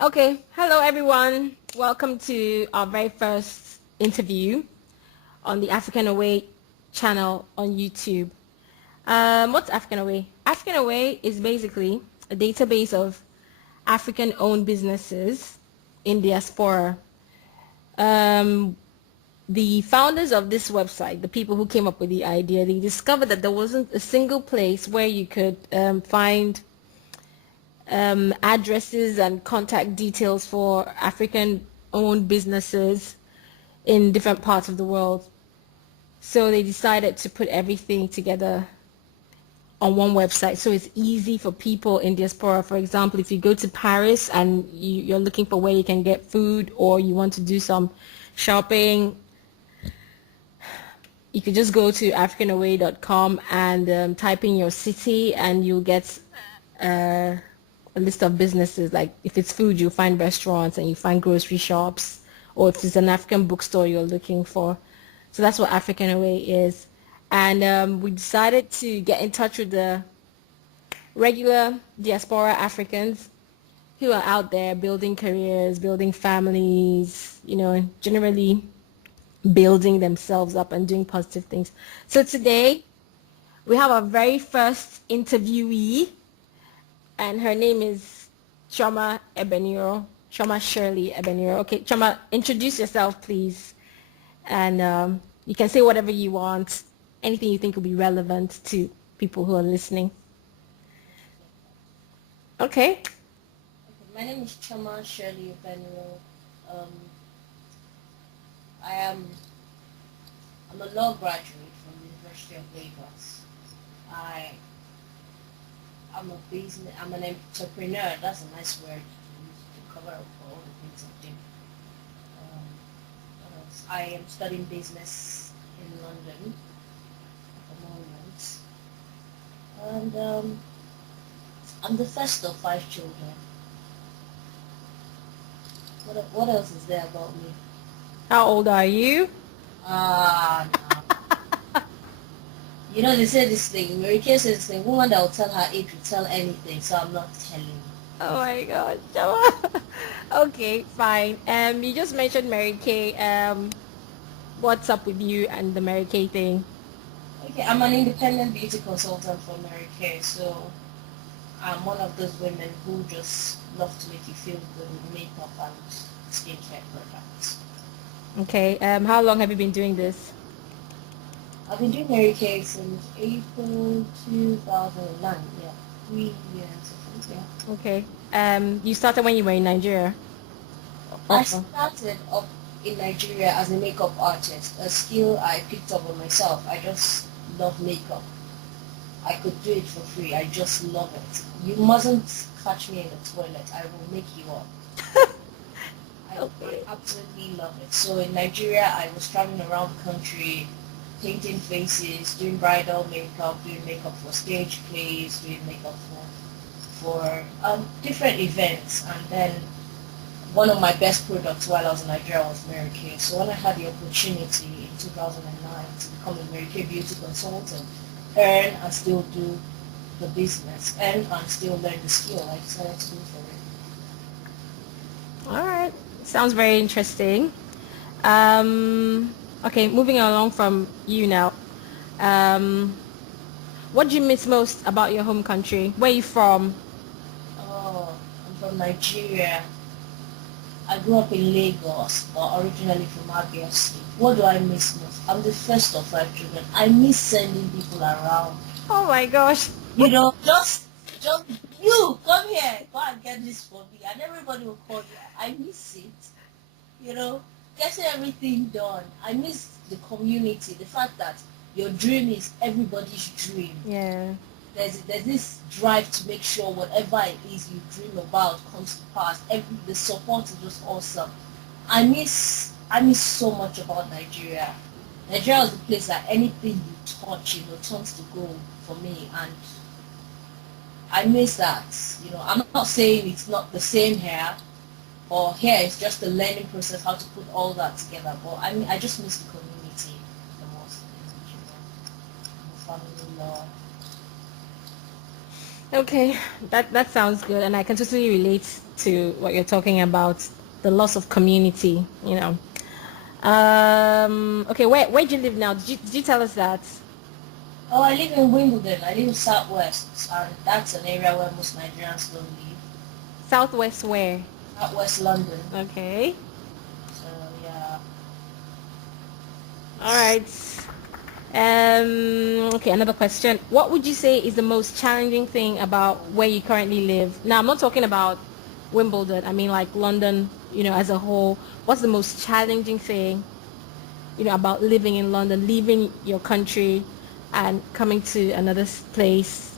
Okay, hello everyone. Welcome to our very first interview on the African Away channel on YouTube. What's African Away? African Away is basically a database of African-owned businesses in diaspora. Um, the founders of this website, the people who came up with the idea, they discovered that there wasn't a single place where you could find addresses and contact details for African-owned businesses in different parts of the world. So they decided to put everything together on one website so it's easy for people in diaspora. For example, if you go to Paris and you're looking for where you can get food or you want to do some shopping, you could just go to africanaway.com and type in your city and you'll get a list of businesses. Like if it's food, you'll find restaurants and you find grocery shops, or if it's an African bookstore you're looking for. So that's what African Away is. And we decided to get in touch with the regular diaspora Africans who are out there building careers, building families, generally building themselves up and doing positive things. So today we have our very first interviewee, and her name is Chioma Ebeniro. Chioma Shirley Ebeniro. Okay, Chioma, introduce yourself, please. And you can say whatever you want, anything you think will be relevant to people who are listening. Okay. My name is Chioma Shirley Ebeniro. Um, I'm a law graduate from the University of Lagos. I'm an entrepreneur. That's a nice word to use to cover up all the things I do. What else? I am studying business in London at the moment, and I'm the first of 5 children. What else is there about me? How old are you? No. You know, they say this thing, Mary Kay says this thing, woman that will tell her age will tell anything, so I'm not telling you. Oh my God, Chioma. Okay, fine. You just mentioned Mary Kay. What's up with you and the Mary Kay thing? Okay, I'm an independent beauty consultant for Mary Kay, so I'm one of those women who just love to make you feel good with makeup and skincare products. Okay, how long have you been doing this? I've been doing Mary Kay since April 2009, yeah, 3 years, I think, yeah. Okay. You started when you were in Nigeria. I Oh, started up in Nigeria as a makeup artist, a skill I picked up on myself. I just love makeup. I could do it for free. I just love it. You mustn't catch me in the toilet. I will make you up. I okay. absolutely love it. So in Nigeria, I was traveling around the country, painting faces, doing bridal makeup, doing makeup for stage plays, doing makeup for different events. And then one of my best products while I was in Nigeria was Mary Kay. So when I had the opportunity in 2009 to become a Mary Kay beauty consultant, earn and still do the business, and still learn the skill, I decided to do for it. All right. Sounds very interesting. Okay, moving along from you now. Um, what do you miss most about your home country? Where are you from? Oh, I'm from Nigeria. I grew up in Lagos, but originally from Abia State. What do I miss most? I'm the first of 5 children. I miss sending people around. Oh my gosh. You know, just you come here, go and get this for me, and everybody will call you. I miss it. You know, getting everything done. I miss the community, the fact that your dream is everybody's dream. Yeah. There's this drive to make sure whatever it is you dream about comes to pass. The support is just awesome. I miss so much about Nigeria. Nigeria is the place that anything you touch, turns to gold for me, and I miss that. I'm not saying it's not the same here, or here it's just a learning process how to put all that together. But I just miss the community the most in Nigeria. The family love. Okay, that sounds good, and I can totally relate to what you're talking about, the loss of community, you know. Okay, where do you live now? Did you tell us that? Oh, I live in Wimbledon. I live in Southwest, and that's an area where most Nigerians don't live. Southwest where? Southwest London. Okay. So yeah, All it's right. Okay, another question. What would you say is the most challenging thing about where you currently live? Now, I'm not talking about Wimbledon. I mean like London, as a whole. What's the most challenging thing, about living in London, leaving your country and coming to another place,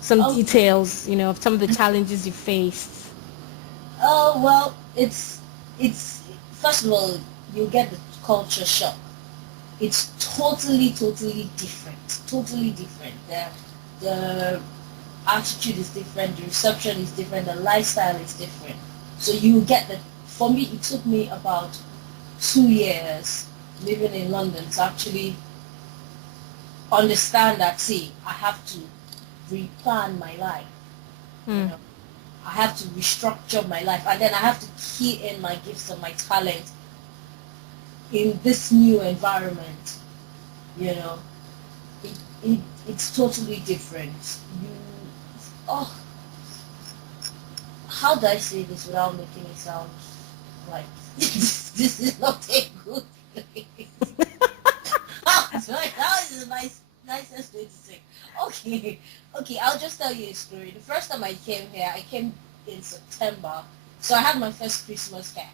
some oh details, of some of the challenges you faced. oh well, it's first of all you get the culture shock. It's totally different. Totally different. The attitude is different, the reception is different, the lifestyle is different. So you get the for me it took me about 2 years living in London to actually understand that see, I have to replan my life, you Hmm. know. I have to restructure my life and then I have to key in my gifts and my talent in this new environment, you know. It, it it's totally different. You oh how do I say this without making it sound like this is not a good place? That is a nicest way to say. Okay, okay. I'll just tell you a story. The first time I came here, I came in September, so I had my first Christmas here.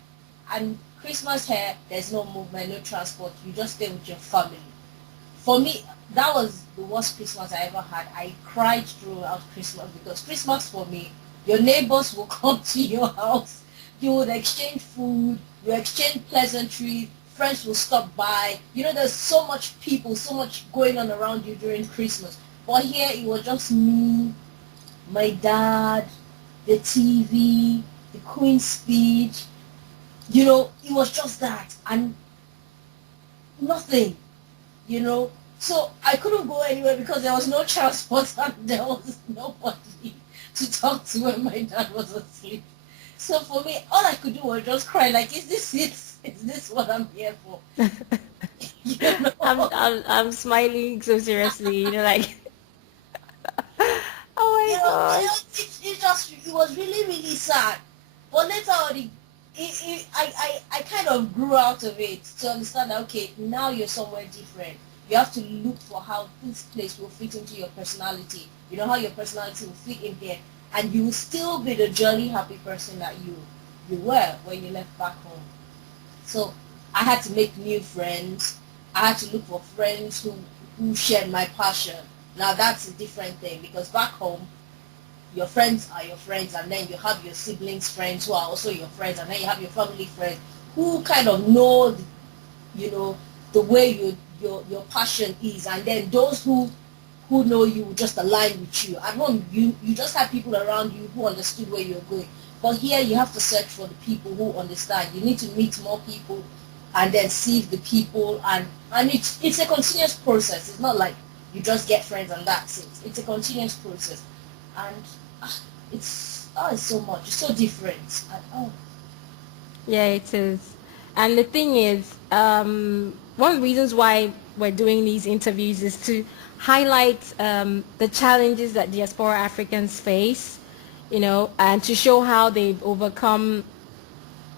And Christmas here, there's no movement, no transport. You just stay with your family. For me, that was the worst Christmas I ever had. I cried throughout Christmas because Christmas for me, your neighbors will come to your house, you would exchange food, you exchange pleasantries, friends will stop by. You know, there's so much people, so much going on around you during Christmas. But here it was just me, my dad, the TV, the Queen's speech. You know, it was just that and nothing. You know. So I couldn't go anywhere because there was no transport and there was nobody to talk to when my dad was asleep. So for me, all I could do was just cry, like, is this it? Is this what I'm here for? You I'm, know? I'm I'm smiling so seriously, like, You oh my know, gosh. it was really sad. But later on, I kind of grew out of it to understand that okay, now you're somewhere different. You have to look for how this place will fit into your personality. You know how your personality will fit in here, and you will still be the jolly, happy person that you were when you left back home. So I had to make new friends. I had to look for friends who shared my passion. Now that's a different thing because back home your friends are your friends and then you have your siblings friends who are also your friends and then you have your family friends who kind of know you know the way your passion is and then those who know you will just align with you. At home you just have people around you who understood where you're going. But here you have to search for the people who understand. You need to meet more people and then see the people and it's a continuous process. It's not like you just get friends and that's it. It's a continuous process. And ah, it's so much. It's so different. And, oh, Yeah, it is. And the thing is, one of the reasons why we're doing these interviews is to highlight the challenges that diaspora Africans face, and to show how they've overcome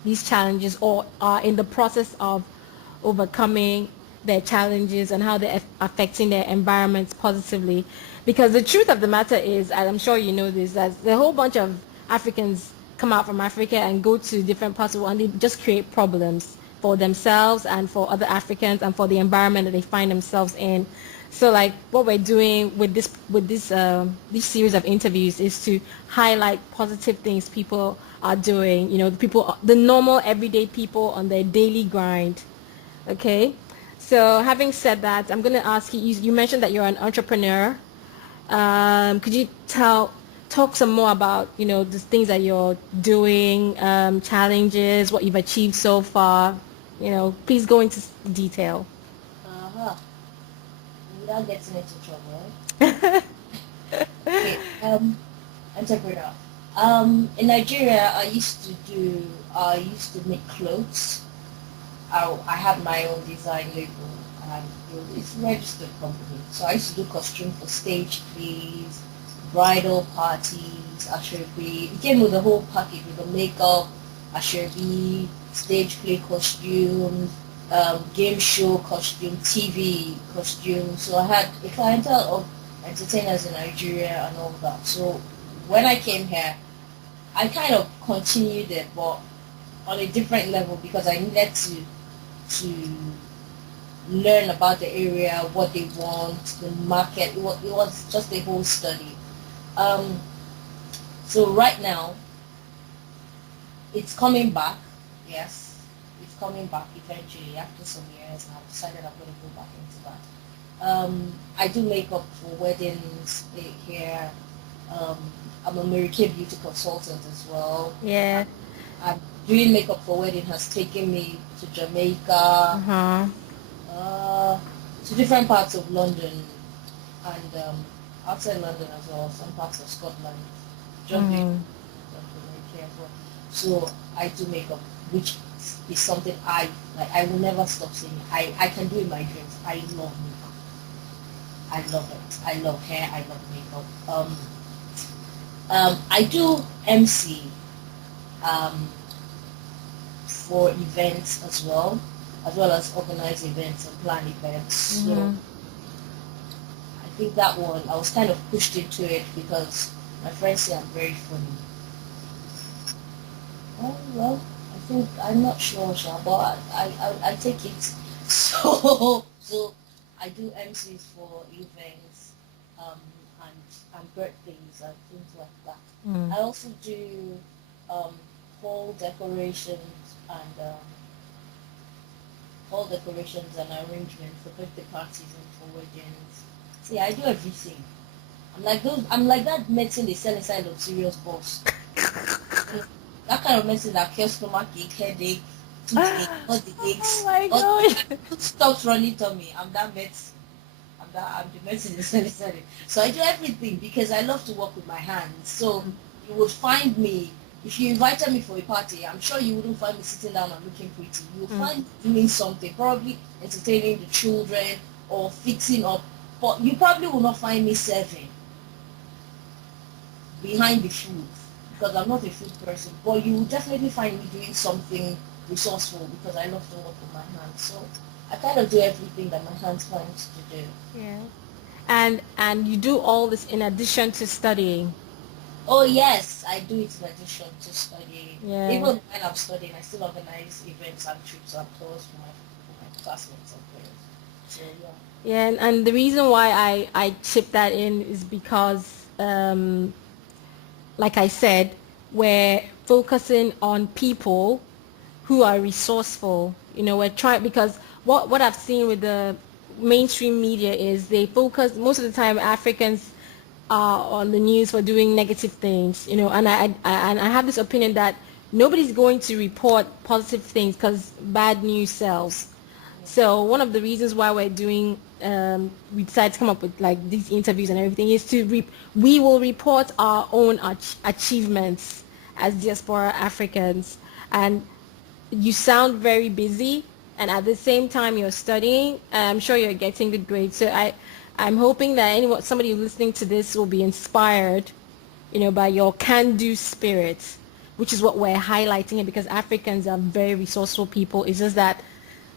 these challenges or are in the process of overcoming their challenges and how they're affecting their environments positively. Because the truth of the matter is, and I'm sure you know this, that a whole bunch of Africans come out from Africa and go to different parts of the world and they just create problems for themselves and for other Africans and for the environment that they find themselves in. So like what we're doing with this series of interviews is to highlight positive things people are doing, the normal everyday people on their daily grind. Okay. So having said that, I'm going to ask you, you mentioned that you're an entrepreneur. Could you talk some more about, the things that you're doing, challenges, what you've achieved so far? Please go into detail. uh-huh. Without getting into trouble. Okay, entrepreneur. In Nigeria, I used to make clothes. I had my own design label, and it's a registered company. So I used to do costume for stage plays, bridal parties, ashebi. It came with the whole package with the makeup, ashebi, stage play costumes, game show costume, TV costume. So I had a clientele of entertainers in Nigeria and all that. So when I came here, I kind of continued it, but on a different level because I needed to learn about the area, what they want, the market. It was just a whole study. Um, so right now, it's coming back. Yes, it's coming back eventually after some years. And I've decided I'm going to go back into that. I do makeup for weddings, hair. Um, I'm a Mary Kay beauty consultant as well. Yeah. And doing makeup for wedding has taken me to Jamaica, to different parts of London, and outside London as well, some parts of Scotland. Just doing Mary Kay as well. So I do makeup, which is something I like. I will never stop saying. I can do it in my dreams. I love makeup. I love it. I love hair. I love makeup. I do MC for events as well as organize events and plan events. So I think that one I was kind of pushed into it because my friends say I'm very funny. Oh well, I think I'm not sure, Sha, but I take it. So I do MCs for events, and birthdays and things like that. I also do hall decorations and arrangements for birthday parties and for weddings. See, I do everything. I'm like that medicine they sell inside of serious box. That kind of medicine that kills stomachache, headache, toothache, all the aches. Oh my god. Stops running tummy. I'm that medicine. I'm the medicine they sell inside it. So I do everything because I love to work with my hands. So you would find me, if you invited me for a party, I'm sure you wouldn't find me sitting down and looking pretty. You will find me doing something, probably entertaining the children or fixing up. But you probably will not find me serving behind the food because I'm not a food person. But you will definitely find me doing something resourceful because I love to work with my hands. So I kind of do everything that my hands finds to do. Yeah. And you do all this in addition to studying. Oh yes, I do it in addition to studying. Yeah. Even when I'm studying, I still organize events and trips and tours for my classmates and friends. So yeah. Yeah, and the reason why I chip that in is because, like I said, we're focusing on people who are resourceful. You know, we're trying because what I've seen with the mainstream media is they focus most of the time Africans are on the news for doing negative things. You know, and I have this opinion that nobody's going to report positive things because bad news sells. So one of the reasons why we're doing, we decided to come up with like these interviews and everything is to we will report our own achievements as diaspora Africans. And you sound very busy, and at the same time you're studying. I'm sure you're getting good grades. So I'm hoping that somebody listening to this will be inspired, you know, by your can-do spirit, which is what we're highlighting here because Africans are very resourceful people. It's just that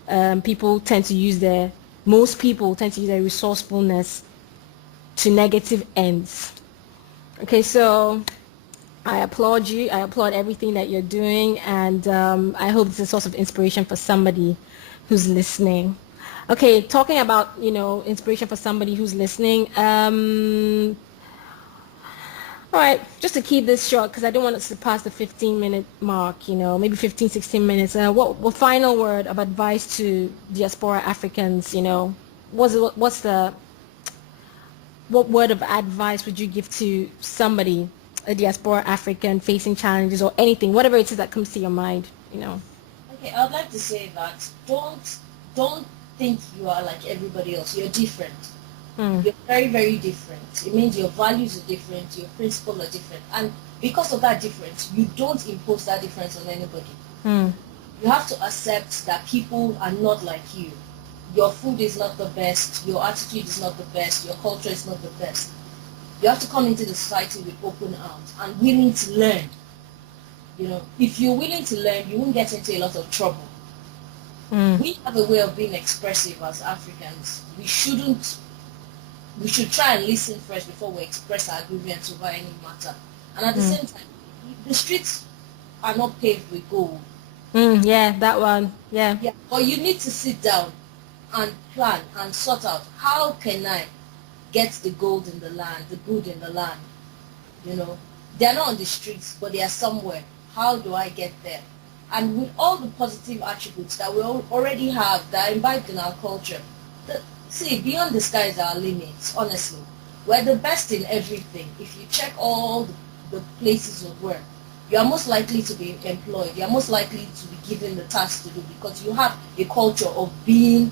most people tend to use their resourcefulness to negative ends. Okay, so I applaud you. I applaud everything that you're doing, and I hope it's a source of inspiration for somebody who's listening. Okay, talking about, you know, inspiration for somebody who's listening. All right, just to keep this short because I don't want us to pass the 15-minute mark, you know, maybe 15, 16 minutes. What final word of advice to diaspora Africans, you know, what word of advice would you give to somebody, a diaspora African facing challenges or anything, whatever it is that comes to your mind, you know? Okay, I'd like to say that don't think you are like everybody else. You're different. You're very, very different. It means your values are different, your principles are different. And because of that difference, you don't impose that difference on anybody. You have to accept that people are not like you. Your food is not the best, your attitude is not the best, your culture is not the best. You have to come into the society with open arms and willing to learn. You know, if you're willing to learn, you won't get into a lot of trouble. We have a way of being expressive as Africans. We should try and listen first before we express our grievance over any matter. And at the same time, the streets are not paved with gold. Yeah, that one. Yeah. But you need to sit down and plan and sort out, how can I get the gold in the land, the good in the land? You know, they're not on the streets, but they are somewhere. How do I get there? And with all the positive attributes that we already have, that are imbibed in our culture, see, beyond the sky is our limits, honestly. We're the best in everything. If you check all the places of work, you are most likely to be employed. You are most likely to be given the task to do, because you have a culture of being,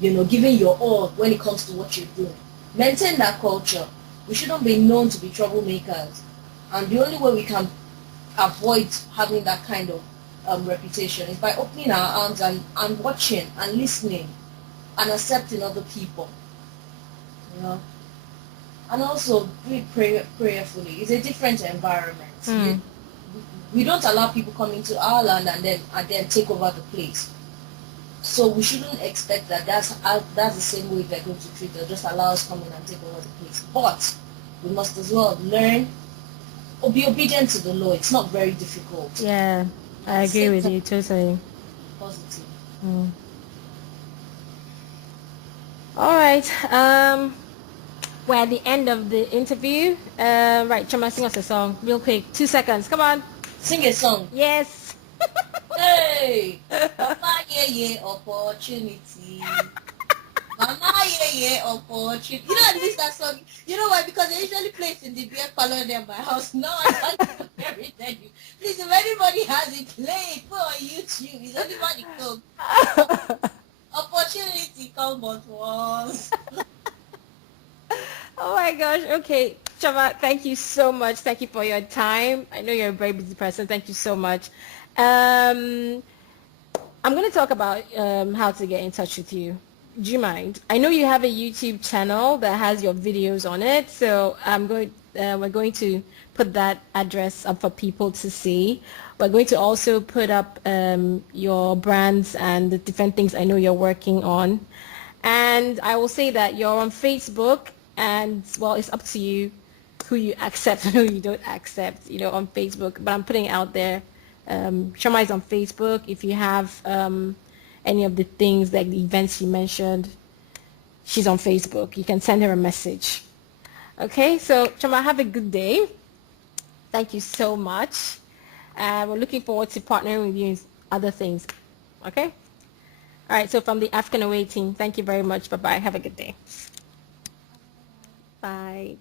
you know, giving your all when it comes to what you're doing. Maintain that culture. We shouldn't be known to be troublemakers. And the only way we can avoid having that kind of reputation is by opening our arms and watching and listening and accepting other people. You know? And also do it prayerfully. It's a different environment. We don't allow people come into our land and then take over the place. So we shouldn't expect that that's the same way they're going to treat us. Just allow us come in and take over the place. But we must as well learn or be obedient to the law. It's not very difficult. Yeah, I agree with you totally. Positive. All right. We're at the end of the interview. Right, Chioma, sing us a song real quick. 2 seconds. Come on. Sing a song. Yes. Hey, Mama yeah opportunity. Mama yeah opportunity. You know I miss that song. You know why? Because they usually play it in the beer parlor near my house. Now I can't hear it anymore. Please, if anybody has it, play it. Put on YouTube. Is anybody come? Opportunity come but once. Oh my gosh. Okay, Chioma, thank you so much. Thank you for your time. I know you're a very busy person. Thank you so much. I'm going to talk about how to get in touch with you. Do you mind? I know you have a YouTube channel that has your videos on it, so we're going to put that address up for people to see. We're going to also put up your brands and the different things I know you're working on. And I will say that you're on Facebook, and well, it's up to you who you accept and who you don't accept, you know, on Facebook. But I'm putting it out there. Chioma is on Facebook. If you have any of the things, like the events you mentioned, she's on Facebook. You can send her a message. Okay, so Chioma, have a good day. Thank you so much. We're looking forward to partnering with you in other things. Okay? All right, so from the African Away team, thank you very much. Bye-bye. Have a good day. Bye.